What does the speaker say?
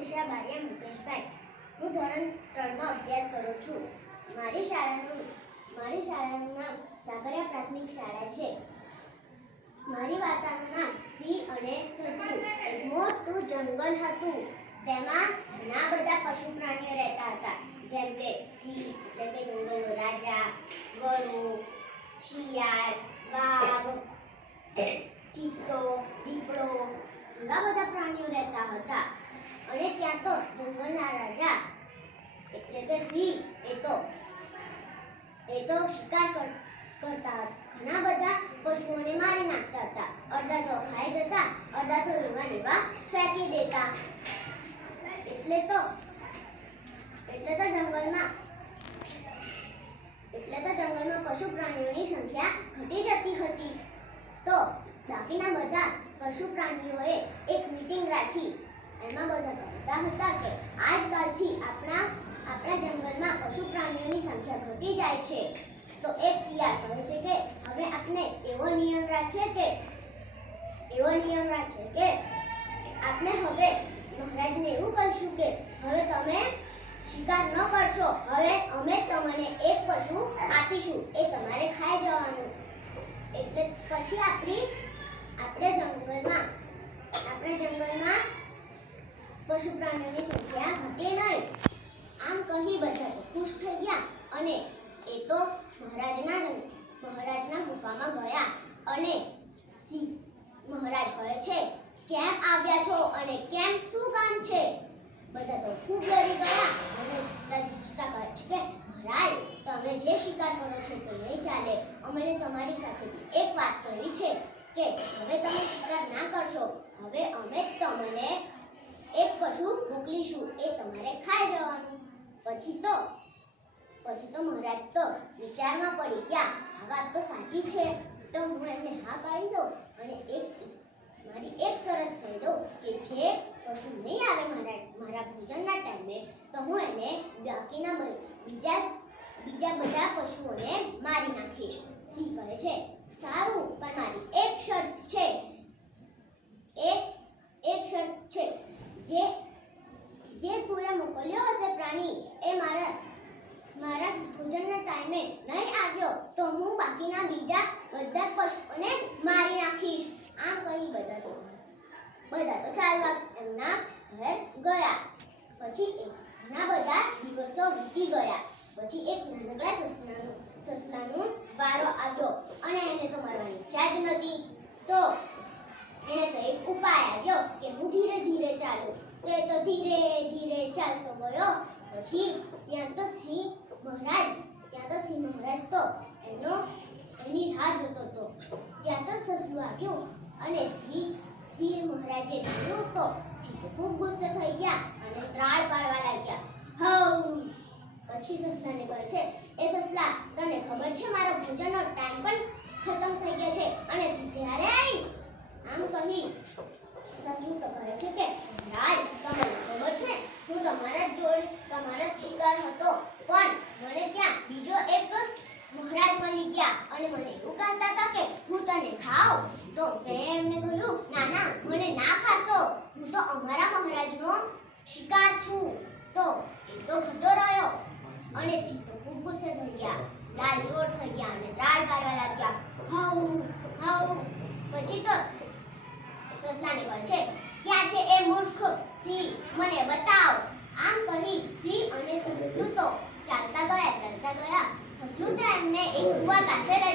ઈશા બારિયા મુકેશભાઈ. હું ધોરણ 3 માં અભ્યાસ કરું છું. મારી શાળાનું નામ સાગરિયા પ્રાથમિક શાળા છે. મારી વાર્તાનું નામ સિંહ અને સસલું. એક મોટું જંગલ હતું. તેમાં ઘણા બધા પશુ પ્રાણીઓ રહેતા હતા, જેમ કે સિંહ એટલે કે જંગલનો રાજા, વરુ, શિયાળ, વાઘ, ચિત્તો, દીપડો એવા બધા પ્રાણીઓ રહેતા હતા. અને ત્યાં તો જંગલના રાજા એટલે કે સિંહ એ તો શિકાર કરતા હતા. ઘણા બધા પશુઓને મારી નાખતા હતા. અડધા તો ખાઈ જતા, અડધા તો એવા ને એવા ફેંકી દેતા. એટલે તો જંગલમાં પશુ પ્રાણીઓની સંખ્યા ઘટી જતી હતી. તો બાકીના બધા પશુ પ્રાણીઓએ એક મીટિંગ રાખી. એમાં બધા કહેતા હતા કે આજકાલથી આપણા જંગલમાં પશુ પ્રાણીઓની સંખ્યા ઘટી જાય છે. તો એક શિયાળ કહે છે કે હવે આપણે એવો નિયમ રાખીએ કે આપણે હવે મહારાજને એવું કહીશું કે હવે તમે શિકાર ન કરશો, હવે અમે તમને એક પશુ આપીશું, એ તમારે ખાઈ જવાનું. એટલે પછી આપણા જંગલમાં પશુ પ્રાણીઓની સંખ્યા ઘટે નહીં. આમ કહી બધા ખુશ થઈ ગયા અને એ તો મહારાજના ગુફામાં ગયા. અને મહારાજ કહે છે, કેમ આવ્યા છો અને કેમ શું કામ છે? બધા તો ખૂબ ડરી ગયા અને ધ્રુજતા કહે છે કે મહારાજ, તમે જે શિકાર કરો છો તે નહીં ચાલે. અમને તમારી સાથેથી એક વાત કરવી છે કે હવે તમે શિકાર ના કરશો, હવે અમે તમને એક પશુ મોકલીશું, એ તમારે ખાઈ જવાનું. પછી તો મહારાજ તો વિચારમાં પડી ગયા. આ વાત તો સાચી છે, તો હું એમને હા પાડી દઉં અને મારી એક શરત કહી દઉં કે જે પશુ નહીં આવે મારા ભોજનના ટાઈમે, તો હું એને બાકીના બીજા બધા પશુઓને મારી નાખીશ. સિંહ કહે છે, સારું, પણ મારી એક શરત છે. જે તું મોકલ્યો હશે પ્રાણી, એ મારા ભોજનના ટાઈમે નહીં આવ્યો તો હું બાકીના બીજા બધા પશુઓને મારી નાખીશ. આમ કહી બધા તો ચાલવા એમના ઘર ગયા. પછી ઘણા બધા દિવસો વીતી ગયા. પછી એક નાનકડા સસલાનો વારો આવ્યો અને એને તો મરવાની ઈચ્છા જ નથી. તો એને તો એક ઉપાય આવ્યો કે હું ધીરે ધીરે ચાલું. તો એ તો ધીરે ધીરે ચાલતો ગયો. પછી ત્યાં તો સિંહ મહારાજ તો એની રાહ જોતો હતો. ત્યાં તો સસલું આવ્યું અને સિંહ મહારાજે જોયું તો સિંહ તો ખૂબ ગુસ્સે થઈ ગયા અને ત્રાળ પાડવા લાગ્યા. પછી સસલાને કહે છે, એ સસલા, તને ખબર છે મારો ભોજનનો ટાઈમ પણ ખતમ થઈ ગયો છે અને તું ક્યારે આવીશ? આમ કહી સસલું તો કહે છે કે રાજ, તમને ખબર છે હું તમારા જ શિકાર હતો, પણ મને ત્યાં બીજો એક મહારાજ મળી ગયા અને મને એવું કહેતા હતા કે હું તને ખાઉં. તો મેં એમને કહ્યું, ના, મને ના ખાશો, હું તો અમારા મહારાજનો શિકાર છું. તો એ તો ખતો રહ્યો અને સિંહ તો ખૂબ ગુસ્સે થઈ ગયા, લાલચોળ થઈ ગયા અને ત્રાળ પાડવા લાગ્યા. પછી તો સસલાને કહે છે, ક્યાં છે એ મૂર્ખ સિંહ, મને બતાવ. આમ કહી સિંહ અને સસલું તો ચાલતા ગયા. સસલું તો એમને એક કુવા પાસે લઈ